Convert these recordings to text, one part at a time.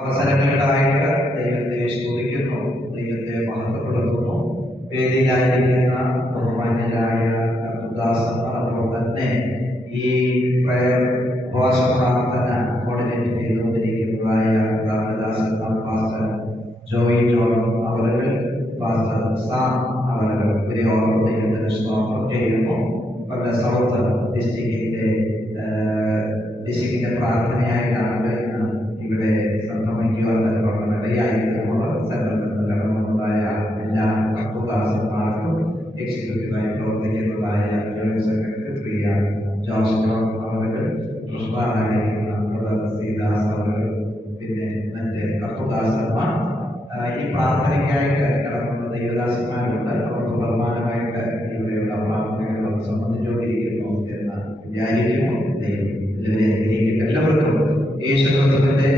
അവസരങ്ങൾക്കായിട്ട് ദൈവത്തെ സ്തുതിക്കുന്നു, ദൈവത്തെ മഹത്വപ്പെടുത്തുന്നു. വേദിയിലായിരിക്കുന്ന ബഹുമാന്യരായ കർത്തൃദാസന്മാർ, അപ്പോൾ തന്നെ ഈ പ്രയർ ഉപവാസ പ്രാർത്ഥന കോർഡിനേറ്റ് ചെയ്തുകൊണ്ടിരിക്കുന്നതായ ദാസന്മാർ പാസ്റ്റർ ജോയി ജോൺ അവர்கள், പാസ്റ്റർ സാം അവர்கள், ഇവരെയോർത്ത് ദൈവത്തിന് സ്തോത്രം ചെയ്യുന്നു. പല സൗത്ത് ഡിസ്ട്രിക്റ്റിന്റെ പ്രാർത്ഥനയായിട്ടാണ് ഇവിടെ സംഗമിക്കുവാൻ ഇടയായിരിക്കുന്നത്. സെൻട്രൽ നിന്ന് കടന്നുള്ളതായ എല്ലാ കർത്തൃദാസന്മാർക്കും, എക്സിക്യൂട്ടീവായി പ്രവർത്തിക്കുന്നതായ ജോയിന്റ് സെക്രട്ടറി പ്രിയ ജോസ് ജോൺ അവர்கள், പ്രിൻസിപ്പാളായിരിക്കുന്ന സീദാസ് അവர்கள், പിന്നെ മറ്റ് കർത്തൃദാസന്മാർ, ഈ പ്രാർത്ഥനയ്ക്കായിട്ട് കടക്കുന്ന ദൈവദാസന്മാരുണ്ട്. അവർ തുടർമാനമായിട്ട് ഇവിടെയുള്ള പ്രാർത്ഥനകൾ സംബന്ധിച്ചുകൊണ്ടിരിക്കുന്നു എന്ന് വിചാരിക്കുന്നു. ദൈവം എല്ലാവരെയും അനുഗ്രഹിക്കട്ടെ. എല്ലാവർക്കും യേശുക്രിസ്തുവിന്റെ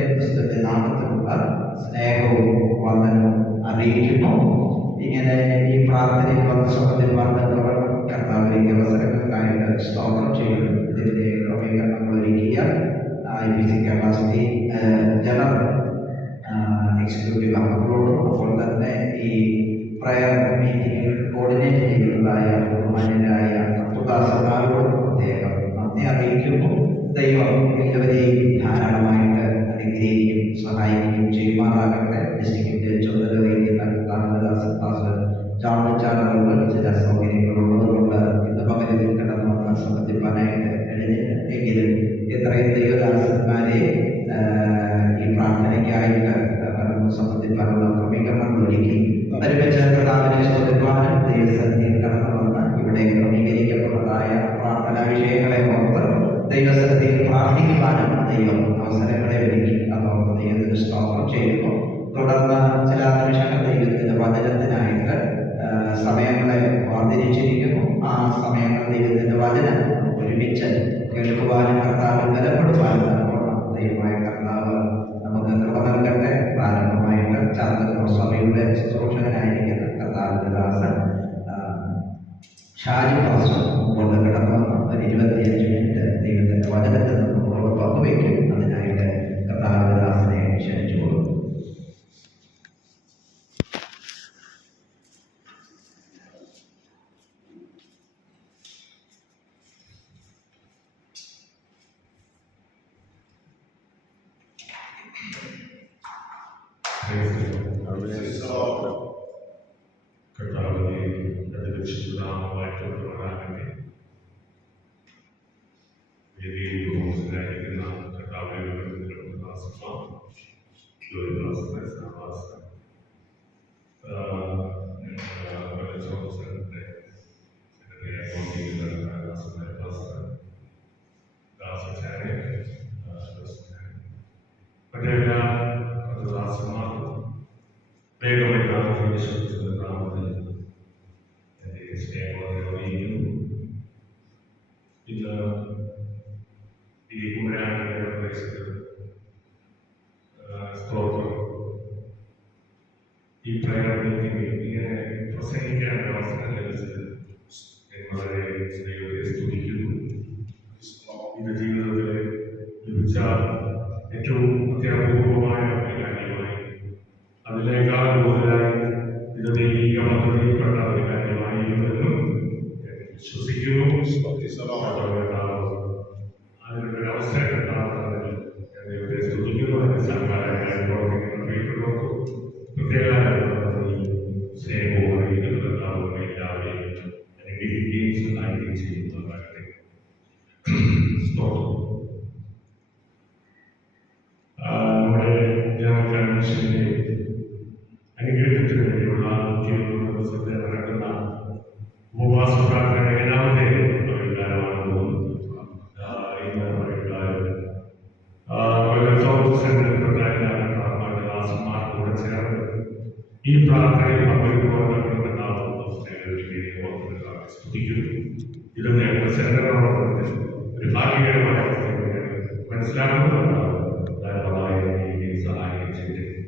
നാമത്തിലുള്ള സ്നേഹവും വന്ദനവും അറിയിക്കുന്നു. ഇങ്ങനെ ഈ പ്രാർത്ഥനയിൽ വന്ന് സംബന്ധിക്കുവാൻ കർത്താവിലേക്ക് അവസരങ്ങൾക്കായിട്ട് സ്തോത്രം ചെയ്യുന്നു. ഇതിന്റെ ക്രമീകരണങ്ങൾ ഒരുക്കിയ കേരള സ്റ്റേറ്റ് ജനറൽ എക്സിക്യൂട്ടീവ് അംഗങ്ങളോടും, അപ്പോൾ തന്നെ ഈ പ്രയർ മീറ്റിംഗുകൾ കോർഡിനേറ്റ് ചെയ്യുന്നതായ ബഹുമാന്യരായ കർത്തൃദാസന്മാരോടും പ്രത്യേകം നന്ദി അറിയിക്കുന്നു. ദൈവം എല്ലാവരെയും ധാരാളമായിട്ട് അനുഗ്രഹിക്കുകയും സഹായിക്കുകയും ചെയ്യുമാറാകട്ടെ. ഡിസ്ട്രിക്റ്റിന്റെ ചുമതല വഹിക്കുന്ന കാരണദാസൻ പാസ്റ്റർ ജോൺ ചാനലുകൾ ചില സൗകര്യങ്ങളുള്ളതുകൊണ്ട് ഇന്ന് പകലിൽ കടന്നു സംബന്ധിപ്പാനായിട്ട് എങ്കിലും എത്രയും ദൈവദാസന്മാരെ ഈ പ്രാർത്ഥനയ്ക്കായിട്ട് കടന്നു സംബന്ധിപ്പാനുള്ള ക്രമീകരണങ്ങൾ ഒരുക്കി ഒരുമിച്ച് കർത്താവിനെ സ്തുതിക്കുവാനും ദൈവസന്നിധിയിൽ കടന്നു വന്ന് ഇവിടെ ക്രമീകരിക്കപ്പെട്ടതായ പ്രാർത്ഥനാ വിഷയങ്ങളെ ഓർത്ത് ദൈവസന്നിധിയിൽ പ്രാർത്ഥിക്കുവാനും ദൈവം അവസരങ്ങളെ ഒരുക്കി. അതോർത്ത് ദൈവത്തിന് സ്തോത്രം ചെയ്യുന്നു. തുടർന്ന് ചില നിമിഷങ്ങൾ ദൈവത്തിന്റെ വചനത്തിനായിട്ട് സമയങ്ങളെ വർദ്ധിച്ചിരിക്കുന്നു. ആ സമയങ്ങൾ ദൈവത്തിന്റെ വചനം ഒരുമിച്ച് കേൾക്കുവാനും കർത്താവ് ബലപ്പെടുവാനും ദൈവമായ കർത്താവ് നമുക്ക് കൃപ നൽകട്ടെ. പ്രാരംഭമായിട്ട് ചാത്തന്നൂർ സഭയുടെ ശുശ്രൂഷകനായിരിക്കുന്ന കർത്താവിന്റെ ദാസൻ ഷാജി പാസ്റ്റർ കൊണ്ട് കടന്നു വന്ന ഒരു 25 മിനിറ്റ് ദൈവത്തിന്റെ വചനത്തിൽ നിന്ന് പങ്കുവയ്ക്കും. അതിനായിട്ട് കർത്താവിന്റെ ദാസനെ ക്ഷണിച്ചുകൊള്ളും. ഈ പ്രയർ മീറ്റിംഗിൽ ഇങ്ങനെ പ്രസംഗിക്കാൻ അവസരം ലഭിച്ചത് വളരെ ദൈവത്തെ സ്തുതിക്കുന്നു. ഇത് ജീവിതത്തിൽ ലഭിച്ച ഏറ്റവും അത്യപൂർവമായ ഒരു കാര്യമായി, അതിനേക്കാൾ കൂടുതലായി ഇത് ദൈവിക പദ്ധതിയിൽപ്പെട്ട ഒരു കാര്യമായി എന്നും വിശ്വസിക്കുന്നു. അതിനൊരു അവസരം കിട്ടാത്തതിൽ ദൈവത്തെ സ്തുതിക്കുന്നു. അതിന് സർക്കാരായി പ്രവർത്തിക്കുന്ന പ്രിയപ്പെട്ടവർക്കും സ്നേഹവും അറിയിക്കുന്നതാവും എല്ലാവരെയും അനുഗ്രഹിക്കുകയും സഹായിക്കുകയും ചെയ്യുന്നതാകട്ടെ. നമ്മുടെ ജനറൽ കൺവെൻഷന്റെ അനുഗ്രഹത്തിന് വേണ്ടിയുള്ള ദിവസത്തെ നടക്കുന്ന ഉപവാസ പ്രാർത്ഥന 7ാമത്തെ പരിഹാരമാണ് തോന്നുന്നത്. ഇന്ന് ദാസന്മാർക്കൂടെ ചേർന്ന് ഈ പ്രാർത്ഥനയിൽ പങ്കെടുക്കുവാൻ സ്തുതിക്കുന്നു. ഇത് ഞങ്ങളുടെ സെനറ്ററോടൊപ്പത്തിൽ ഒരു ഭാഗ്യകരമായ അവസ്ഥ മനസ്സിലാക്കുന്നതാണ് ധാരാളമായി സഹായിക്കുകയും ചെയ്തിട്ടുണ്ട്.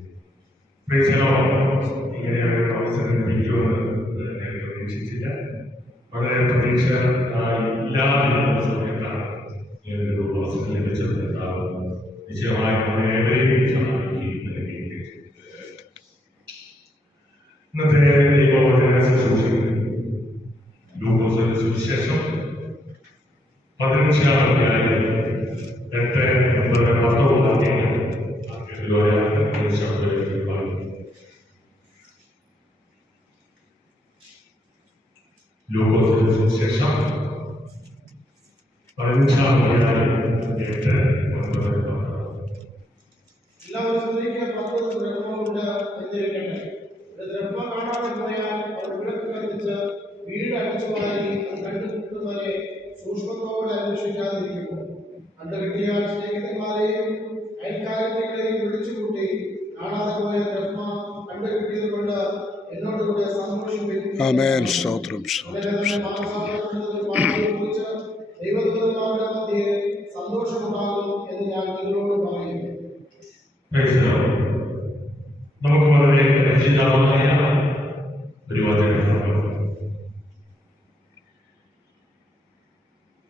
ഇങ്ങനെയൊരു അവസരം ലഭിക്കുമെന്ന് ഞാൻ പ്രതീക്ഷിച്ചില്ല. വളരെ പ്രതീക്ഷ ഇല്ലാതിരുന്ന സമയത്താണ് ഇങ്ങനൊരു അവസരം ലഭിച്ചത്. നിശ്ചയമായി നമ്മളെ ഏവരെയും സഹായിക്കുകയും ലൂക്കോസിന് ശേഷം 15-ാം അധ്യായം 8-9. എല്ലാവരും ശ്രദ്ധിക്കുക. 10 ദ്രഹ്മമുണ്ട് എന്നിരിക്കട്ടെ. ഒരു ദ്രഹ്മ കാണാതെ പോയാൽ അവർ വിളക്ക് കത്തിച്ച് വീട് അടിച്ചു വാരി കണ്ടുകിട്ടുന്നവരെ സൂക്ഷ്മത്തോടെ അന്വേഷിക്കാതിരിക്കുന്നു. കണ്ടുകിട്ടിയാൽ സ്നേഹിതന്മാരെയും അയൽക്കാരത്തെയും വിളിച്ചുകൂട്ടി കാണാതെ പോയ ദ്രഹ്മ കണ്ടുകിട്ടിയത് കൊണ്ട് എന്നോട് കൂടെ സന്തോഷിപ്പിക്കും. ആമേൻ. സ്തോത്രം. ദൈവദൂതന്മാരുടെ മധ്യേ സന്തോഷമുണ്ടാകും എന്ന് ഞാൻ നിങ്ങളോട് പറയുന്നു. നമുക്ക് വളരെ പരിചിതമായ ഒരു വചനമാണ്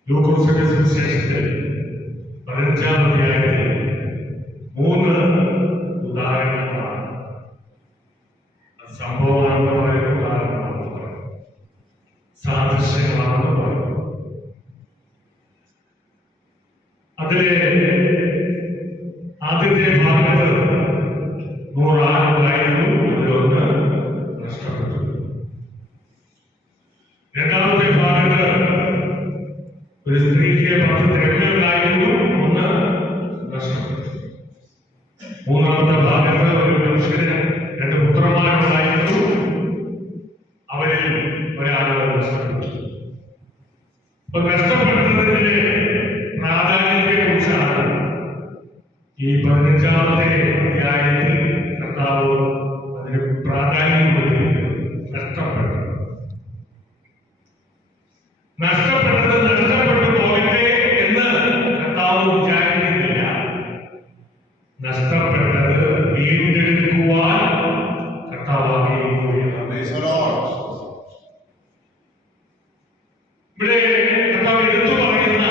ലൂക്കോസിന്റെ സുവിശേഷത്തിൽ 15-ാം അധ്യായത്തിൽ 3 ഉദാഹരണങ്ങളാണ്, സംഭവമാനമായ ഉദാഹരണമാണെന്ന് പറയും, സാദൃശ്യങ്ങളാണെന്ന് പറയും. അതിലെ ആദ്യത്തെ ഭാഗത്ത് 100 ആളുണ്ടായിരുന്നു, അതിലൊന്ന് നഷ്ടപ്പെട്ടു. രണ്ടാമത്തെ ഭാഗത്ത് ഒരു സ്ത്രീക്ക് 10 ദ്രവ്യങ്ങളുണ്ടായിരുന്നു, 1 നഷ്ടപ്പെട്ടു. മൂന്നാമത്തെ ഭാഗത്ത് ഒരു മനുഷ്യന് 2 പുത്രന്മാരുണ്ടായിരുന്നു, അവരിൽ ഒരാൾ നഷ്ടപ്പെട്ടു. അപ്പൊ നഷ്ടപ്പെട്ടതിന്റെ പ്രാധാന്യത്തെ കുറിച്ചാണ് ഈ 15-ാമത്തെ അധ്യായത്തിൽ കർത്താവ് അതിന് പ്രാധാന്യം കൊടുത്തിരിക്കുന്നത്. നഷ്ടപ്പെട്ടത് നഷ്ടപ്പെട്ടു പോകട്ടെ എന്ന് കർത്താവ് വിചാരിക്കുന്നില്ല. നഷ്ടപ്പെട്ടത് വീണ്ടെടുക്കുവാൻ കർത്താവ് ആഗ്രഹിക്കുകയാണ്. ഇവിടെ കർത്താവ് എടുത്തു പറയുന്ന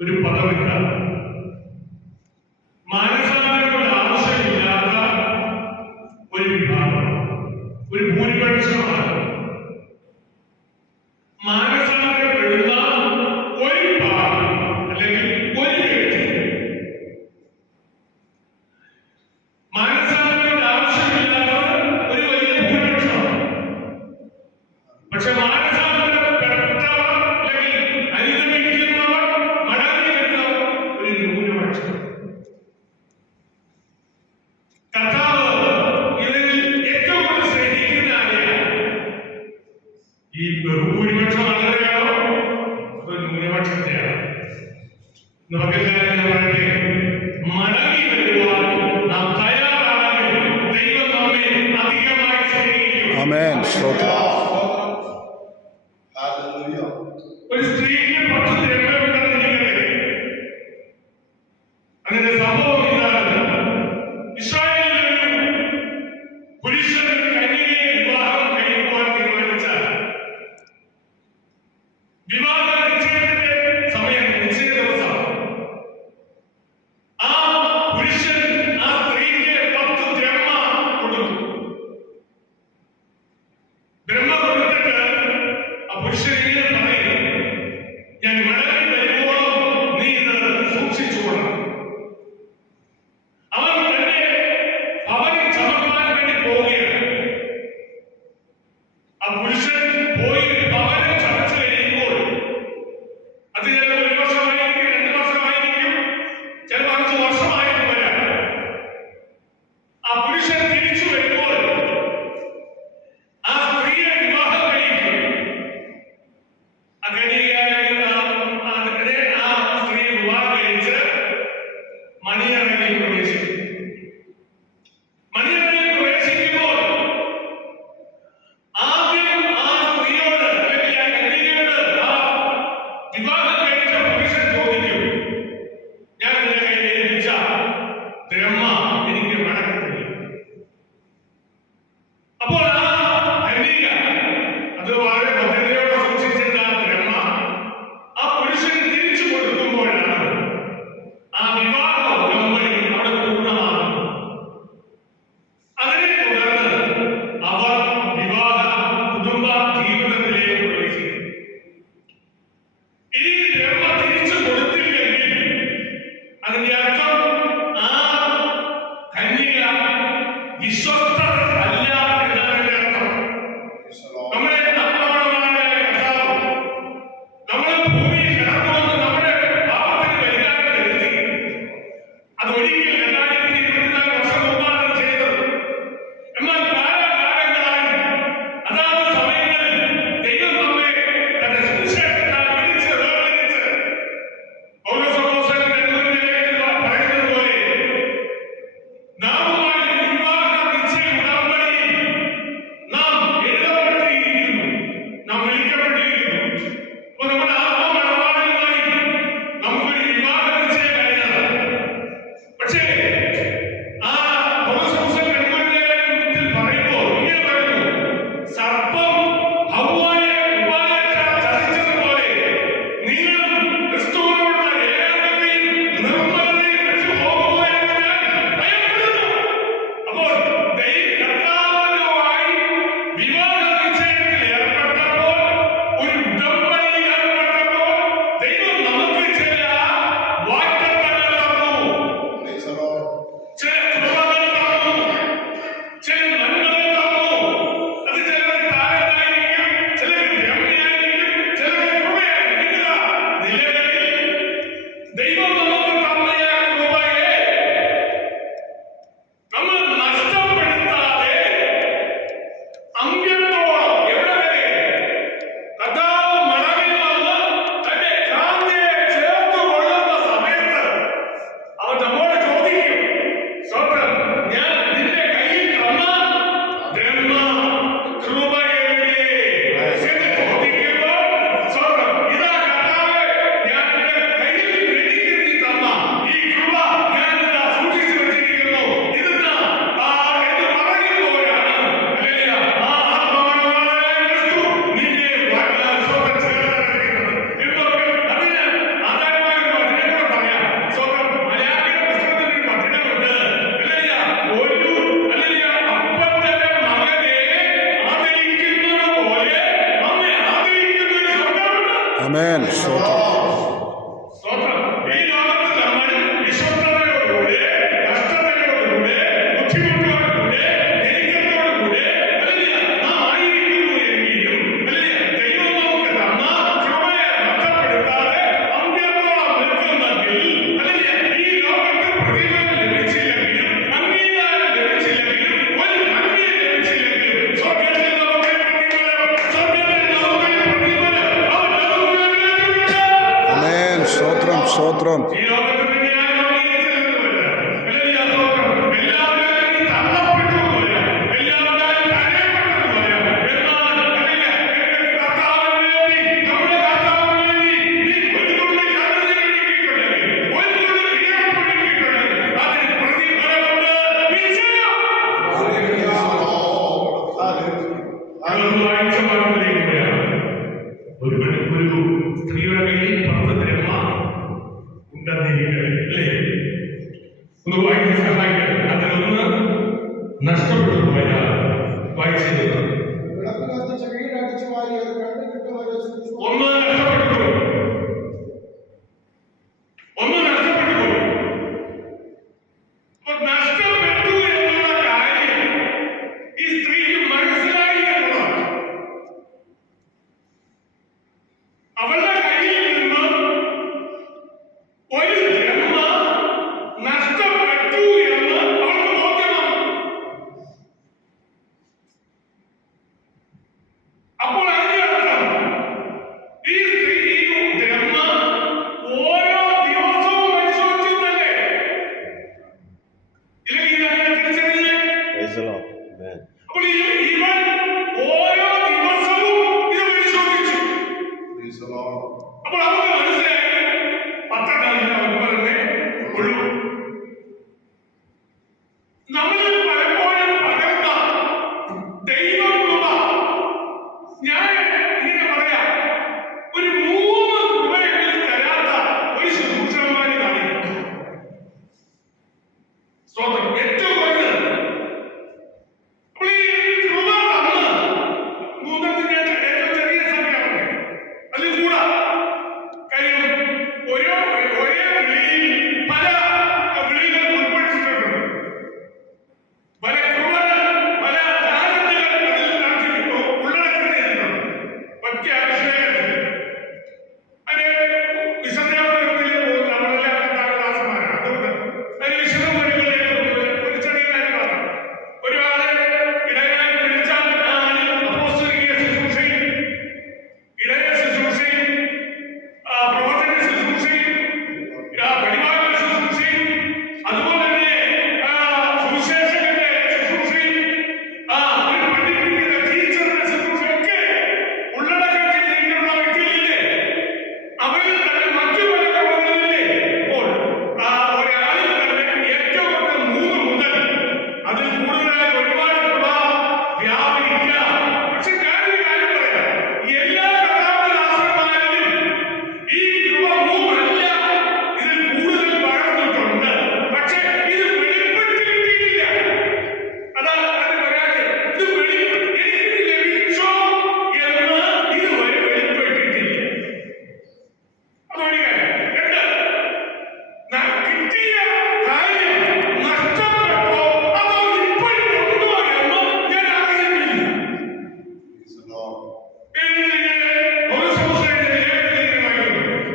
ഒരു പദവിതാണ് മാനസാന്തരങ്ങളുടെ ആവശ്യമില്ലാത്ത ഒരു വിഭാഗം, ഒരു ഭൂരിപക്ഷമാണ്. മാനസാന്തരപ്പെടുന്ന ഒരു ഭാഗം അല്ലെങ്കിൽ ഒരു വ്യക്തി, മാനസാന്തരങ്ങളുടെ ആവശ്യമില്ലാത്ത ഒരു വലിയ ഭൂരിപക്ഷമാണ്. പക്ഷെ മാനസാന്തരപ്പെട്ടവർ അല്ലെങ്കിൽ അനുഗമിക്കുന്നവർ മടങ്ങിയെന്ന ഒരു ന്യൂനപക്ഷം. കർത്താവ് ഇതിൽ ഏറ്റവും കൂടുതൽ സ്നേഹിക്കുന്ന ആരെയാണ്? സ്തോത്രം. ഈ ലോകത്ത് പിന്നെ ആരും അംഗീകരിച്ചിരുന്നില്ല. ഹല്ലേലൂയ, സ്തോത്രം. എല്ലാവരും തള്ളപ്പെട്ടതുപോലെ, എല്ലാവരും തഴയപ്പെട്ടതുപോലെ. എന്നാൽ ഹല്ലേലൂയ, എന്റെ കർത്താവിന് വേണ്ടി, നമ്മുടെ കർത്താവിന് വേണ്ടി നീ ഒരു തുള്ളി കണ്ണുനീർ ഒഴുക്കിയിട്ടുണ്ടെങ്കിൽ, ഒരു തുള്ളി വിയർപ്പ് ഒഴുക്കിയിട്ടുണ്ടെങ്കിൽ അതിന് പ്രതിഫലമുണ്ട്, നിശ്ചയം. അതൊന്ന് വായിച്ച ഭാഗത്തിലേക്ക് പോയാൽ ഒരു സ്ത്രീയുടെ കയ്യിൽ 10 ദ്രഹ്മ ഉണ്ടെന്നിരിക്കട്ടെ, അല്ലേ? ഒന്ന് വായിച്ച് സഹായിക്കട്ടെ. അതിലൊന്ന് നഷ്ടപ്പെട്ടു പോയാൽ വായിച്ചത് വിളക്ക് കത്തിച്ച വീടടിച്ചു വാരി അത് കണ്ടു കിട്ടുവരെ സൂക്ഷ്മം ഒന്ന് നഷ്ടപ്പെട്ടു പോയി. ഒന്ന് നഷ്ടപ്പെട്ടു പോയി. അപ്പൊ നഷ്ടപ്പെട്ടു എന്നുള്ള കാര്യം ഈ സ്ത്രീക്ക് മനസ്സിലായി എന്നുള്ളതാണ്. അവളുടെ കയ്യിൽ നിന്ന് ഒരു ദ്രഹ്മ നഷ്ടപ്പെട്ടു എന്ന് അവൾക്ക് ബോധ്യമാണ്. അപ്പോൾ അതിന്റെ അർത്ഥം ഈ സ്ത്രീ ഈ ദ്രഹ്മ ഓരോ ദിവസവും പരിശോധിച്ചിരുന്നല്ലേ? ഇല്ലെങ്കിൽ ഇതങ്ങനെ തിരിച്ചറിഞ്ഞേ? അപ്പോൾ ഇവൻ ഓരോ ദിവസവും ഇത് പരിശോധിച്ചു. അപ്പോൾ അവർക്ക് മനസ്സിലായി 10 കാലിന് അവർക്ക് ഉള്ളൂ. നമ്മൾ പലപ്പോഴും പകർന്ന ദൈവം കൃപ, ഞാൻ ഇങ്ങനെ പറയാം, ഒരു 3 കൃപയെങ്കിലും തരാത്ത ഒരു ശുശ്രൂഷകന്മാരെ കാണിക്കും. സ്തോത്രം. ഏറ്റവും കുറഞ്ഞത്. അപ്പോൾ ഈ കൃപ തന്ന് 3 ഏറ്റവും ചെറിയ സംഖ്യയാണ്. അതിൽ കൂടാ കാര്യം ഒരേ വിളിയിൽ പല വിളികൾ ഉൾപ്പെടുത്തിയിട്ടുണ്ട്. പല കൃപകൾ, പല താരങ്ങൾ അതിൽ ഉള്ളടക്കിയിട്ടുണ്ട്. ഒറ്റ അഭിഷേകത്തിൽ അത് വിശദീകരണത്തിലേക്ക് പോകുന്ന നമ്മളെല്ലാം കർത്താവിദാസന്മാരാണ്. അതുകൊണ്ട് അതിന് വിശദമൊഴികളിലേക്ക് ഒരു ചെറിയ കാര്യം മാത്രം. ഒരാളെ ഇടയനായി വിളിച്ചാൽ ആ ആളിൽ അപ്പോസ്തലിക ശുശ്രൂഷയും ഇടയ ശുശ്രൂഷയും പ്രവർത്തന ശുശ്രൂഷയും പരിപാലന ശുശ്രൂഷയും അതുപോലെ തന്നെ സുവിശേഷകന്റെ ശുശ്രൂഷയും ഒരു പഠിപ്പിക്കുന്ന ടീച്ചറിന്റെ ശുശ്രൂഷയൊക്കെ ഉള്ളടക്കം ചെയ്തിട്ടുള്ള വ്യക്തികളില്ലേ? അവരിൽ തന്നെ മറ്റു പല കൃപകളില്ലേ? അപ്പോൾ ഒരാളിൽ തന്നെ ഏറ്റവും കൂടുതൽ 3 മുതൽ അതിൽ കൂടുതലായി ഒരുപാട് കൃപ വ്യാപരിക്കാം. പക്ഷെ ഞാനൊരു കാര്യം പറയാം, എല്ലാ കഥാപാത്രമായാലും ഈ കൃപ 3 അല്ല, ഇതിൽ കൂടുതൽ വളർന്നിട്ടുണ്ട്. പക്ഷെ ഇത് വെളിപ്പെട്ട് കിട്ടിയിട്ടില്ല. അതാണ് അതിന് പറയാതെ ഇത് എനിക്ക് ലഭിച്ചോ എന്ന് ഇതുവരെ വെളിപ്പെട്ടിട്ടില്ല. അതൊരു കാര്യം. 2, കിട്ടിയ കാര്യം നഷ്ടപ്പെട്ടോ അതോ ഇപ്പോഴും ഉണ്ടോ എന്ന് ഞാൻ അറിയുന്നില്ല.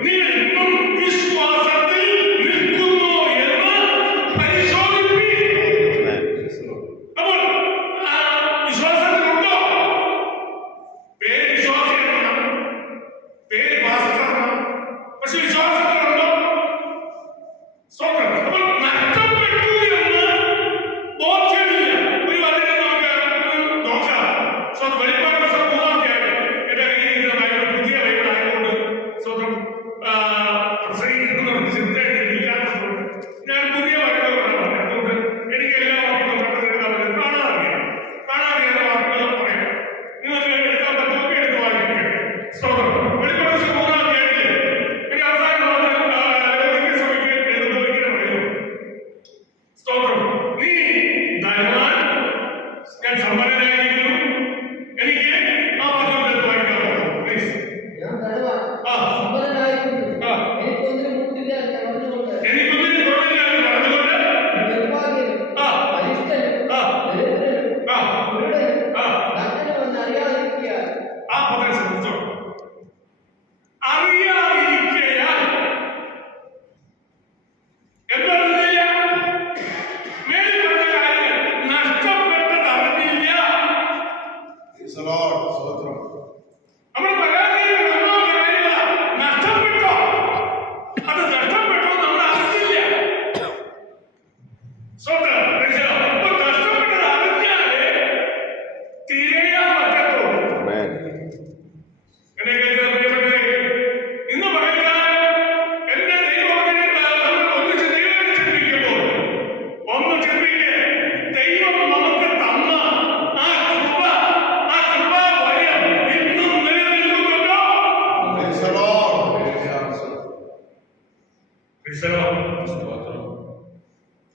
നിങ്ങൾ ഇന്നും വിശ്വാസത്തിൽ നിൽക്കുന്നു എന്ന് പരിശോധിപ്പിക്കും. അപ്പോൾ വിശ്വാസത്തിലുണ്ടോ? പേര് വിശ്വാസിയാണ്, പേര് പാസ്റ്ററാണ്, പക്ഷെ വിശ്വാസത്തിലുണ്ടോ? സ്തോത്രം. അപ്പോൾ നഷ്ടപ്പെട്ടു എന്ന് ബോധ്യമില്ല. ഒരു വചനം നോക്കാം. സ്വന്തം വെളിപ്പാട് പുസ്തകം 3-ാം അധ്യായം. എന്റെ കയ്യിൽ ഇരിക്കുന്ന ബൈബിൾ പുതിയ ബൈബിൾ ആയതുകൊണ്ട് സ്വന്തം പ്രസംഗിക്കുന്നവർക്ക് ചിന്തയില്ലാത്തതുകൊണ്ട് ഞാൻ പുതിയ ബൈബിളുകളാണ് പറഞ്ഞത്. അതുകൊണ്ട് എനിക്ക് എല്ലാ വാക്യങ്ങളും പെട്ടെന്ന് എഴുതാൻ പറ്റും. കാണാറിയാത്ത വാക്യങ്ങൾ പറയാം. നിങ്ങൾക്ക് എടുക്കാൻ പറ്റുമെങ്കിൽ എടുത്ത് വായിക്കുക. സ്തോത്രം. വെളിപ്പാട് പുസ്തകം 3-ാം അധ്യായത്തിൽ എനിക്ക് അവസാനം ലൗകിക സഭയ്ക്ക് എഴുതുമ്പോൾ ഇങ്ങനെ പറയുന്നു. സ്തോത്രം. നീ ധനവാൻ, ഞാൻ സമ്പന്നനായിരിക്കുന്നു. എനിക്ക് ആ വാക്യം എടുത്ത് വായിക്കാമോ? പ്ലീസ്. ഞാൻ ധനവാൻ, ആ. സമ്പന്നനായിരിക്കുന്നു. ആ. എനിക്കൊന്നിനും മുട്ടില്ല എന്ന് പറഞ്ഞുകൊണ്ട് എനിക്കൊന്നിനും കുറവില്ല എന്ന് പറഞ്ഞുകൊണ്ട് നിർഭാഗ്യനും ആ. അരിഷ്ടനും ആ. ദരിദ്രനും ആ. കുരുടനും ആ. നഗ്നനുമെന്ന് അറിയാതിരിക്കാൻ ആ പദം ശ്രദ്ധിച്ചോ. അറിയാതിരിക്കയാൽ എന്നറിഞ്ഞില്ല. മേൽ പറഞ്ഞ കാര്യങ്ങൾ നഷ്ടപ്പെട്ടത് അറിഞ്ഞില്ല.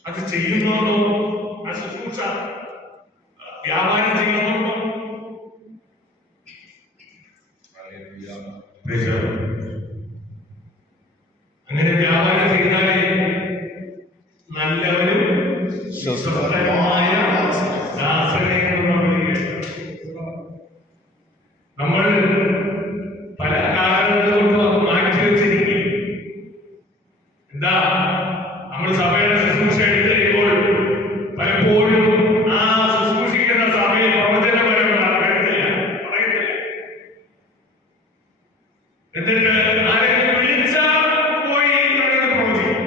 അത് ചെയ്യുന്നതോ ആ ശുശ്രൂഷ വ്യാപാരം ചെയ്യുന്നതോ അങ്ങനെ വ്യാപാരം ചെയ്താലേ നല്ലവരും സ്വസ്ഥമായ ദാസനെ നമ്മൾ പല കാരണങ്ങളുകൊണ്ടും അത് മാറ്റി വെച്ചിരിക്കും. എന്താ നമ്മൾ സഭയുടെ ശുശ്രൂഷ എടുത്ത് കഴിയുമ്പോൾ പലപ്പോഴും ആ ശുശ്രൂഷിക്കുന്ന സഭയിൽ പ്രവചനപരമല്ല പറയത്തില്ല. എന്നിട്ട് ആരെങ്കിലും വിളിച്ചാൽ പോയി അങ്ങനെ പ്രവചിക്കും.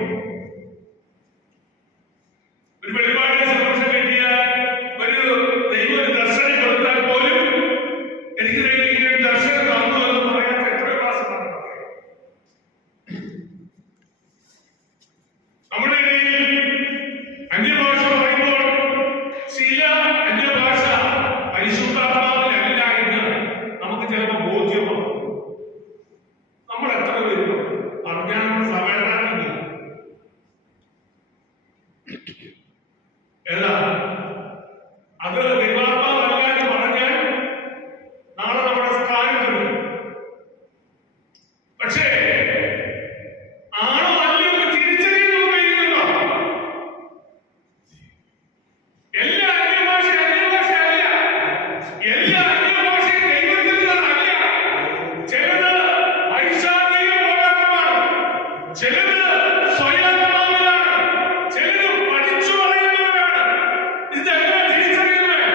ഒരു വെളിപാടിന്റെ ശുശ്രൂഷ കിട്ടിയാൽ ഒരു ദൈവ ദർശനം കൊടുത്താൽ പോലും എനിക്ക് ദർശനം തന്നു എന്ന് പറയാത്ത എത്രയോ പ്രാവശ്യം നമ്മുടെ ഇടയിൽ അന്യഭാഷ പറയുമ്പോൾ ചില അന്യഭാഷ പരിശുദ്ധാത്മാവിലല്ല എന്ന് നമുക്ക് ചിലപ്പോൾ ബോധ്യമാകും. നമ്മൾ എത്ര പേര് പറഞ്ഞാൽ സമ്മേളനം ഏതാ അത് ദൈവാത്മാവല്ല എന്ന് പറഞ്ഞാൽ നാളെ നമ്മുടെ സ്ഥാനത്തുണ്ട്. പക്ഷേ ആണോ അല്ലയോ തിരിച്ചറിയുന്നു കഴിയുന്നുണ്ടോ? എല്ലാ അന്യഭാഷയും അന്യഭാഷയല്ല. എല്ലാ അന്യഭാഷയും ദൈവത്തിൽ നിന്നല്ല. ചിലത് ഐശാചിക പോരാട്ടമാണ്, ചിലത് സ്വയാത്മാവിലാണ്, ചിലത് പഠിച്ചു പറയുന്നവരാണ്. ഇതെങ്ങനെ തിരിച്ചറിയുന്നത്?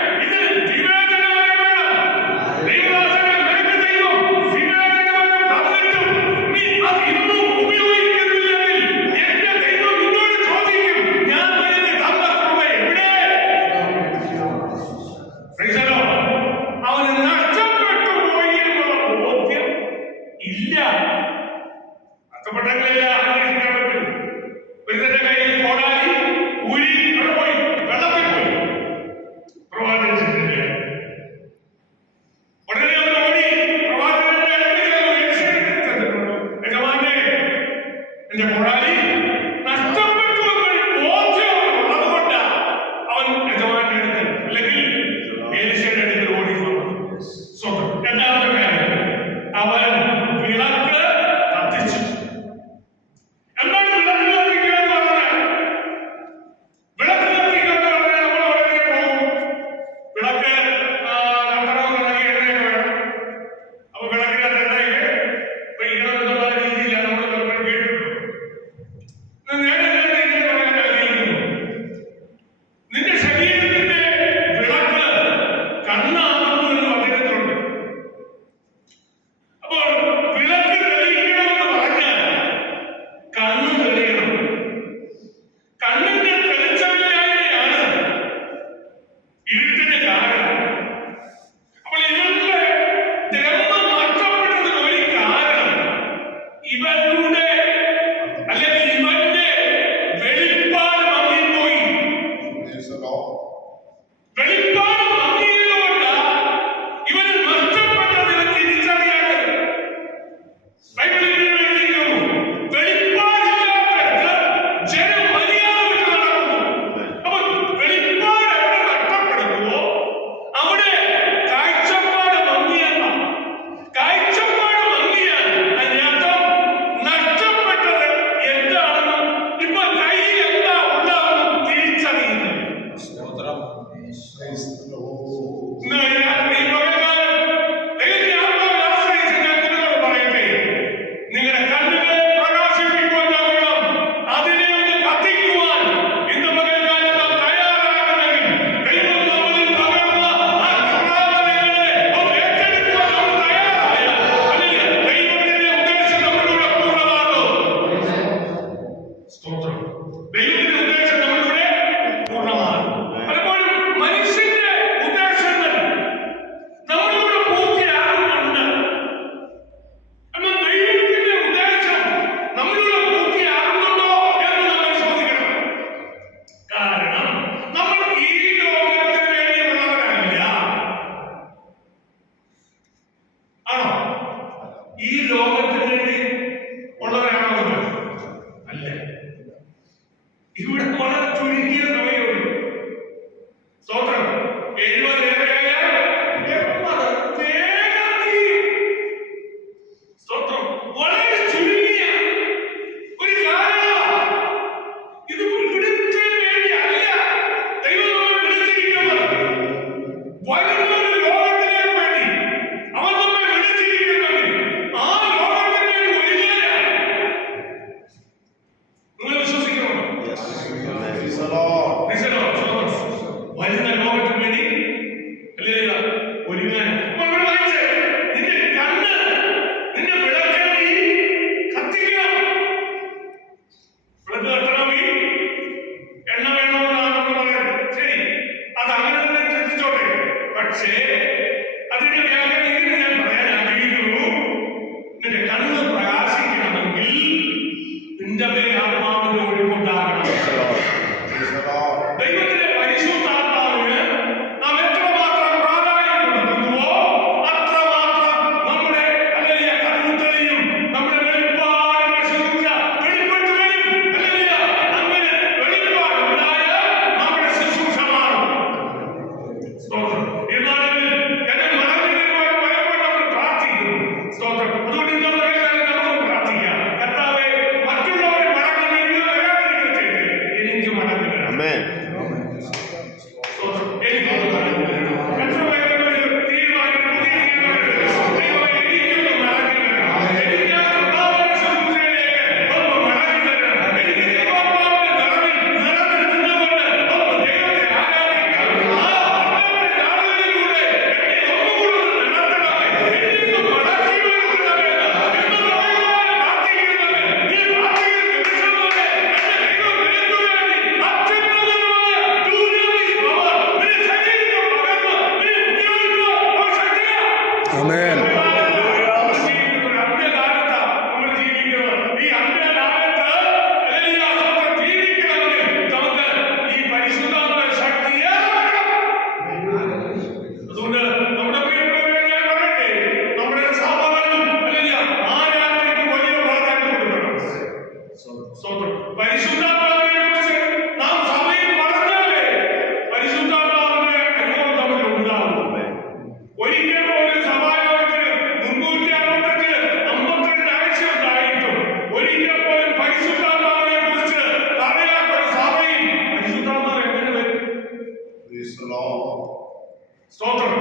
സ്തോത്രം.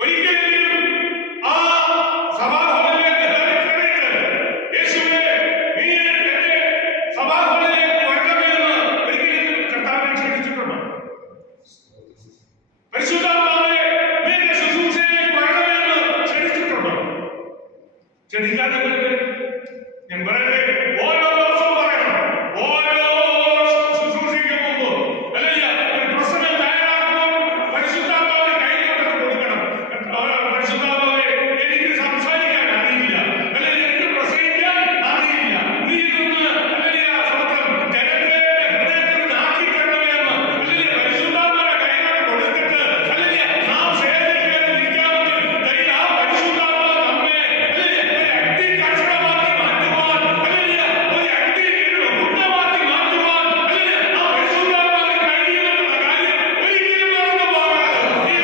ഒരിക്കലെങ്കിലും ആ സഭാഹാളിലേക്ക് കയറിയിട്ട് യേശുവേ നീ എന്റെ സഭാഹാളിലേക്ക് വരണമെന്ന് ഒരിക്കലെങ്കിലും കർത്താവിനെ ക്ഷണിച്ചിട്ടുണ്ടോ? പരിശുദ്ധാത്മാവേ നീ എന്റെ ശുശ്രൂഷയിലേക്ക് വരണമെന്ന് ക്ഷണിച്ചിട്ടുണ്ടോ? ക്ഷണിക്കാത്തവർക്ക് ഞാൻ പറയട്ടെ, ഓരോ ദിവസവും പറയണം. ഓരോ ശുശ്രൂഷയ്ക്ക് മുമ്പ് അല്ലെങ്കിൽ ഒരു പ്രസംഗം തയ്യാറാക്കുമ്പോൾ പരിശുദ്ധാത്മാവിന് കൈകൊണ്ടൊക്കെ കൊടുക്കണം. പരിശുദ്ധാത്മാവേ എനിക്ക് സംസാരിക്കാൻ അറിയില്ല, അല്ലെങ്കിൽ എനിക്ക് പ്രസംഗിക്കാൻ അറിയില്ല, നീ ഇതൊന്ന് അല്ലെങ്കിൽ ആ സ്വന്തം ജനത്തെ ഹൃദയത്തിൽ ആക്കി തരണമെന്ന് അല്ലെങ്കിൽ പരിശുദ്ധാത്മാവിനെ കൈകൊണ്ട് കൊടുത്തിട്ട് അല്ലെങ്കിൽ നാം സേവിക്കാൻ നിൽക്കാമെങ്കിൽ ആ പരിശുദ്ധാത്മാവ് നമ്മെ അല്ലെങ്കിൽ ഒരു അഗ്നി കഷണമാക്കി മാറ്റുവാൻ അല്ലെങ്കിൽ ഒരു അഗ്നി കുറ്റമാക്കി മാറ്റുവാൻ അല്ലെങ്കിൽ ആ പരിശുദ്ധാത്മാവിന് കഴിയുമെന്നുള്ള കാര്യം ഒരിക്കലും മറന്നു പോകരുത്. ഈ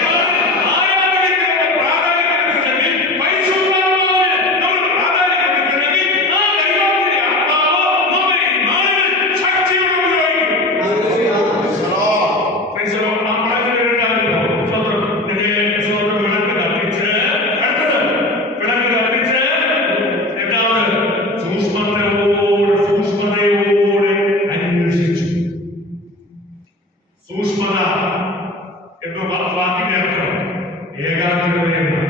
ആരാധനയ്ക്ക് നമ്മൾ പ്രാധാന്യം കൊടുക്കണമെങ്കിൽ, പരിശുദ്ധാത്മാവിന് നമ്മൾ പ്രാധാന്യം കൊടുക്കണമെങ്കിൽ ആ ദൈവത്തിന്റെ ആത്മാവ് നമ്മെ ഈ നാളിൽ ശക്തിയോടെ ഉപയോഗിക്കും. സൂക്ഷ്മതയോടെ അന്വേഷിച്ചു. സൂക്ഷ്മത എന്ന വാക്കിന്റെ അർത്ഥം ഏകാഗ്രതയാണ്.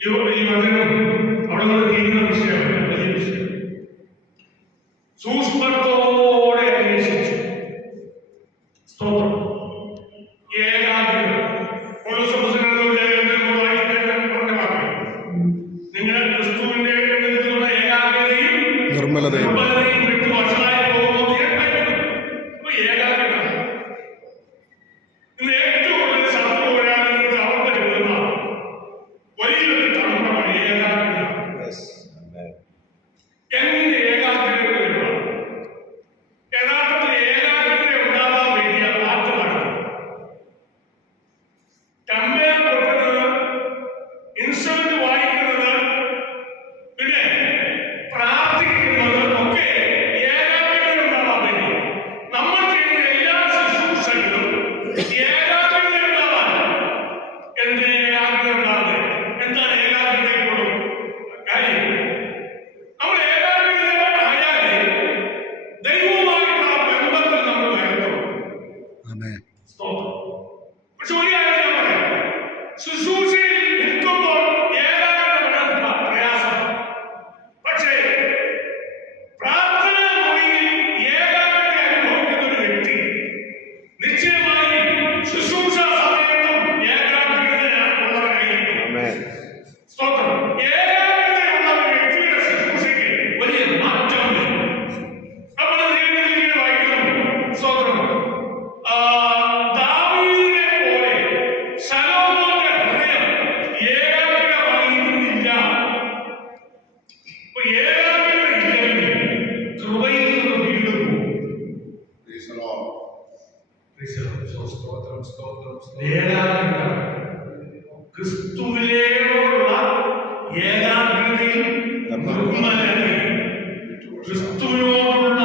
ഈ വചനം അവിടെ നിന്ന് തീരുന്ന വിഷയമാണ്, വലിയ വിഷയം. സൂക്ഷ്മത്തോടെ അന്വേഷിച്ചു. സ്തോത്രം. ഏകാഗ്രത നിങ്ങൾ ക്രിസ്തുവിന്റെ നിന്നുള്ള ഏകാഗ്രതയും നിർമ്മലതയും വിട്ടു വഷളായി പോകുമ്പോൾ ഏകാഗ്രത ഇന്ന് ഏറ്റവും കൂടുതൽ ശത്രു ഒരാളിൽ കവർന്നെടുക്കുന്ന വലിയൊരു തന്ത്രമാണ് ഏകാഗ്രത. എങ്ങനെ ഏകാഗ്രത വരിക? യഥാർത്ഥത്തിൽ ഏകാഗ്രത ഉണ്ടാകാൻ വേണ്ടിയ പാട്ടുമാണ് തമ്പയെ കൊട്ടുന്നത്, ഇൻസ്ട്രുമെന്റ് വായിക്കുന്നത്, പിന്നെ പ്രാർത്ഥിക്കുന്നത് ഒക്കെ ഏകാഗ്രത ഉണ്ടാവാൻ വേണ്ടി. നമ്മൾ ചെയ്യുന്ന എല്ലാ ശുശ്രൂഷകളും ഏകാഗ്രത ഉണ്ടാവാൻ. എന്ത് ഏകാഗ്രത ഉണ്ടാകുന്നത്? എന്താണ് ഏകാഗ്രതയ്ക്കുള്ള കാര്യം? നമ്മൾ ഏകാഗ്രത ആയാലേ ദൈവവുമായിട്ടുള്ള ബന്ധത്തിൽ നമ്മൾ വരത്തുള്ളൂ. സ്തോത്രം. പക്ഷെ ഒരു കാര്യം ഞാൻ പറയാം, ശുശ്രൂഷയിൽ നിൽക്കുമ്പോൾ ഏകാഗ്രത വരാൻ പ്രയാസം. പക്ഷേ പ്രാർത്ഥനാ മുറിയിൽ ഏകാഗ്രത അനുഭവിക്കുന്ന ഒരു വ്യക്തി നിശ്ചയമായി ശുശ്രൂഷ സമയത്തും ഏകാഗ്രതയുള്ളവരായിരിക്കും. സ്തോത്രം. ഏകാഗ്രതയുള്ള ഒരു വ്യക്തിയുടെ ശുശ്രൂഷയ്ക്ക് വലിയ മാറ്റം വരും. നമ്മൾ ദൈവത്തിൽ വായിക്കുന്നു. സ്തോത്രം. ദാവീദിനെ പോലെ ശലോമോന്റെ ഹൃദയം ഏകാഗ്രമായിരുന്നില്ല. അപ്പൊ ഏകാഗ്രത ഇല്ലെങ്കിൽ കൃപയിൽ നിന്ന് വീഴുന്നു. ഏകാഗ്രത ക്രിസ്തുവിനോടുള്ള ഏകാഗ്രതയും നിർമ്മലതയും. ക്രിസ്തുവിനോടുള്ള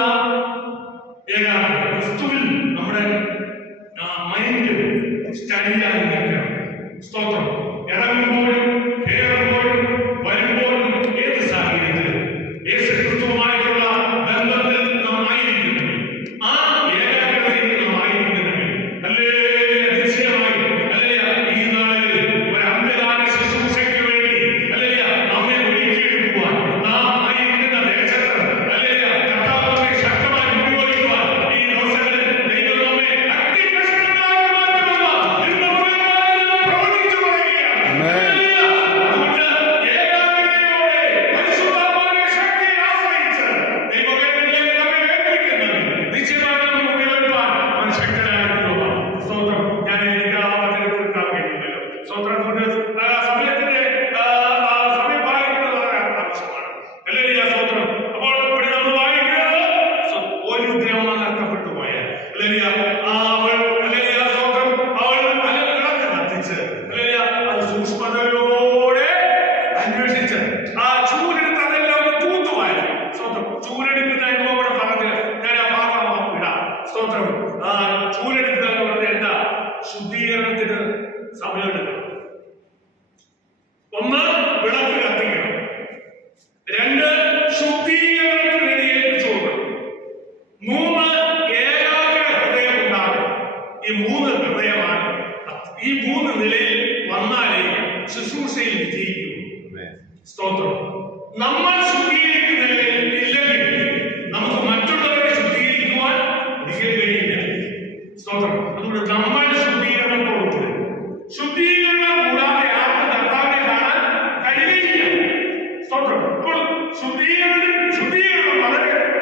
ഏകാഗ്രത, ക്രിസ്തുവിൽ നമ്മുടെ മൈൻഡ് സ്റ്റഡിയായി നിൽക്കണം. സ്തോത്രം. ഇറങ്ങുമ്പോഴും കയറുമ്പോഴും വരുമ്പോഴും ഏത് സാഹചര്യത്തിലും യേശു ക്രിസ്തുവുമായിട്ടുള്ള ബന്ധത്തിൽ നാം ആയിരിക്കുന്നു. ആ ഏകാഗ്രതയിൽ നാം ആയിരിക്കുന്നെങ്കിൽ നിശ്ചയമായി ഈ നാളുകളിൽ ഒരു അന്ത്യകാല ശുശ്രൂഷയ്ക്ക് വേണ്ടി നമ്മെ ഒരുക്കിയെടുക്കുവാൻ നാം ആയിരിക്കുന്ന ദേശത്ത് കർത്താവിനെ ശക്തമായി ഉപയോഗിക്കുവാൻ ഈ ദിവസങ്ങളിൽ ദൈവം നമ്മെ അഗ്നികഷണങ്ങളാക്കി മാറ്റുമെന്ന് ഇന്ന് ഈ മൂന്ന് ഹൃദയമാണ്. ഈ മൂന്ന് നിലയിൽ വന്നാലേ ശുശ്രൂഷയിൽ വിജയിക്കൂ. സ്തോത്രം. നമ്മൾ ശുദ്ധീകരിക്കുന്ന നിലയിൽ ഇല്ലെങ്കിൽ നമുക്ക് മറ്റുള്ളവരെ ശുദ്ധീകരിക്കുവാൻ ഒരിക്കലും കഴിയില്ല. സ്തോത്രം. അതുകൊണ്ട് നമ്മൾ ശുദ്ധീകരണത്തോടുകൂടി, ശുദ്ധീകരണം കൂടാതെ ആർക്ക് കർത്താവിനെ കാണാൻ കഴിയില്ല. സ്തോത്രം. അപ്പോൾ ശുദ്ധീകരണം വളരെ